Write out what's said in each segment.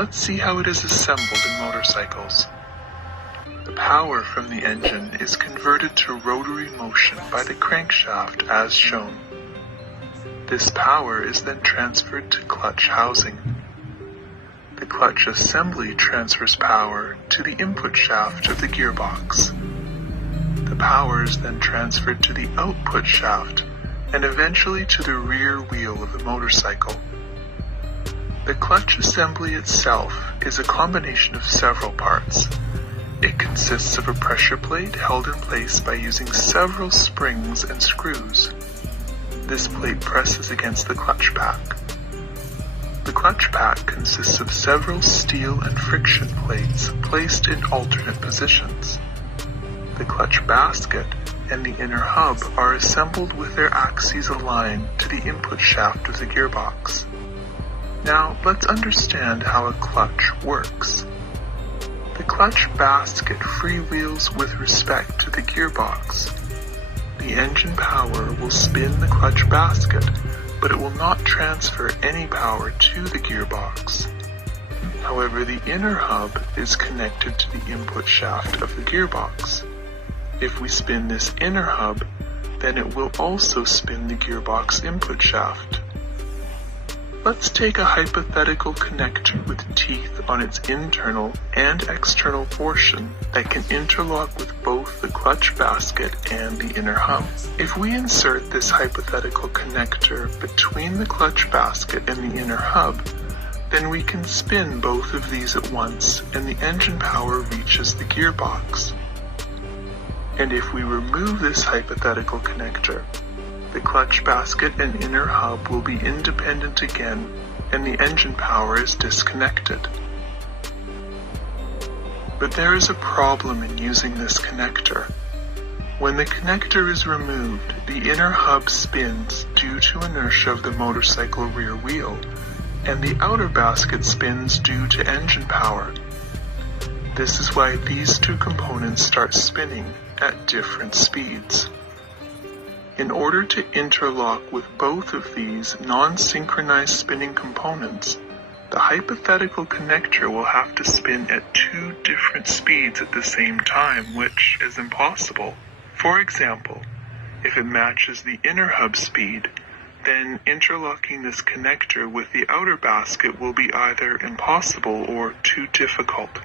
Let's see how it is assembled in motorcycles. The power from the engine is converted to rotary motion by the crankshaft as shown. This power is then transferred to clutch housing. The clutch assembly transfers power to the input shaft of the gearbox. The power is then transferred to the output shaft and eventually to the rear wheel of the motorcycle. The clutch assembly itself is a combination of several parts. It consists of a pressure plate held in place by using several springs and screws. This plate presses against the clutch pack. The clutch pack consists of several steel and friction plates placed in alternate positions. The clutch basket and the inner hub are assembled with their axes aligned to the input shaft of the gearbox. Now let's understand how a clutch works. The clutch basket freewheels with respect to the gearbox. The engine power will spin the clutch basket, but it will not transfer any power to the gearbox. However, the inner hub is connected to the input shaft of the gearbox. If we spin this inner hub, then it will also spin the gearbox input shaft. Let's take a hypothetical connector with teeth on its internal and external portion that can interlock with both the clutch basket and the inner hub. If we insert this hypothetical connector between the clutch basket and the inner hub, then we can spin both of these at once and the engine power reaches the gearbox. And if we remove this hypothetical connector, the clutch basket and inner hub will be independent again, and the engine power is disconnected. But there is a problem in using this connector. When the connector is removed, the inner hub spins due to inertia of the motorcycle rear wheel, and the outer basket spins due to engine power. This is why these two components start spinning at different speeds. In order to interlock with both of these non-synchronized spinning components, the hypothetical connector will have to spin at two different speeds at the same time, which is impossible. For example, if it matches the inner hub speed, then interlocking this connector with the outer basket will be either impossible or too difficult.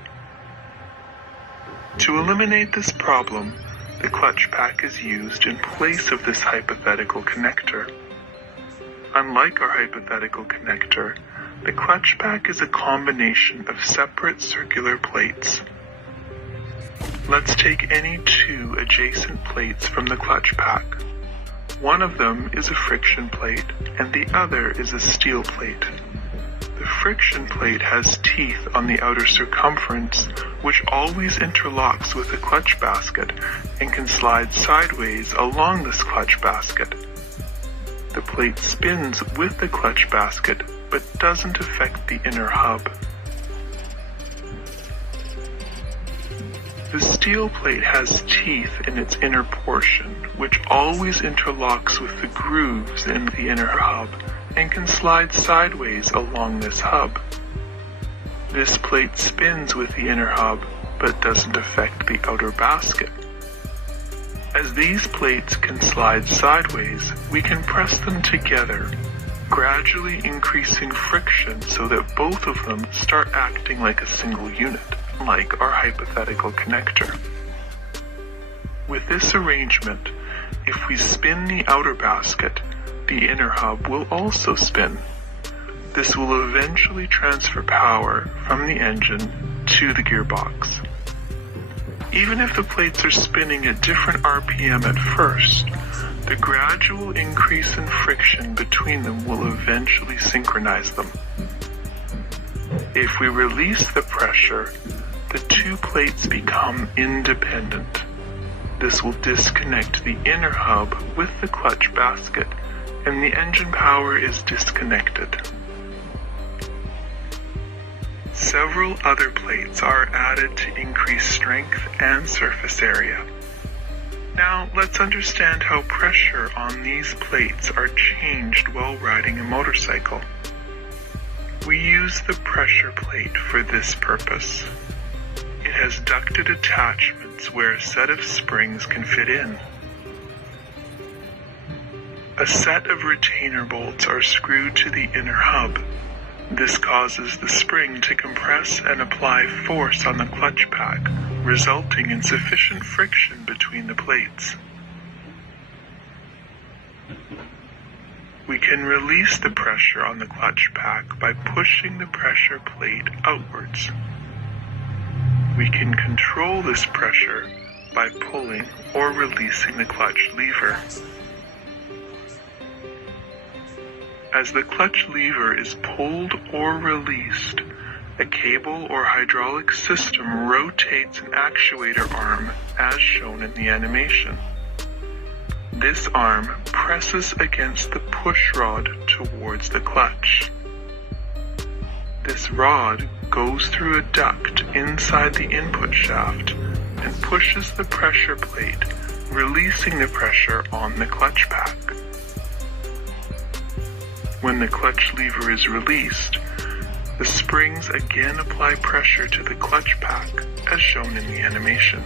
To eliminate this problem, the clutch pack is used in place of this hypothetical connector. Unlike our hypothetical connector, the clutch pack is a combination of separate circular plates. Let's take any two adjacent plates from the clutch pack. One of them is a friction plate and the other is a steel plate. The friction plate has teeth on the outer circumference, which always interlocks with the clutch basket and can slide sideways along this clutch basket. The plate spins with the clutch basket, but doesn't affect the inner hub. The steel plate has teeth in its inner portion, which always interlocks with the grooves in the inner hub, and can slide sideways along this hub. This plate spins with the inner hub, but doesn't affect the outer basket. As these plates can slide sideways, we can press them together, gradually increasing friction so that both of them start acting like a single unit, like our hypothetical connector. With this arrangement, if we spin the outer basket, the inner hub will also spin. This will eventually transfer power from the engine to the gearbox. Even if the plates are spinning at different RPM at first, the gradual increase in friction between them will eventually synchronize them. If we release the pressure, the two plates become independent. This will disconnect the inner hub with the clutch basket, and the engine power is disconnected. Several other plates are added to increase strength and surface area. Now let's understand how pressure on these plates are changed while riding a motorcycle. We use the pressure plate for this purpose. It has ducted attachments where a set of springs can fit in. A set of retainer bolts are screwed to the inner hub. This causes the spring to compress and apply force on the clutch pack, resulting in sufficient friction between the plates. We can release the pressure on the clutch pack by pushing the pressure plate outwards. We can control this pressure by pulling or releasing the clutch lever. As the clutch lever is pulled or released, a cable or hydraulic system rotates an actuator arm as shown in the animation. This arm presses against the push rod towards the clutch. This rod goes through a duct inside the input shaft and pushes the pressure plate, releasing the pressure on the clutch pack. When the clutch lever is released, the springs again apply pressure to the clutch pack as shown in the animation.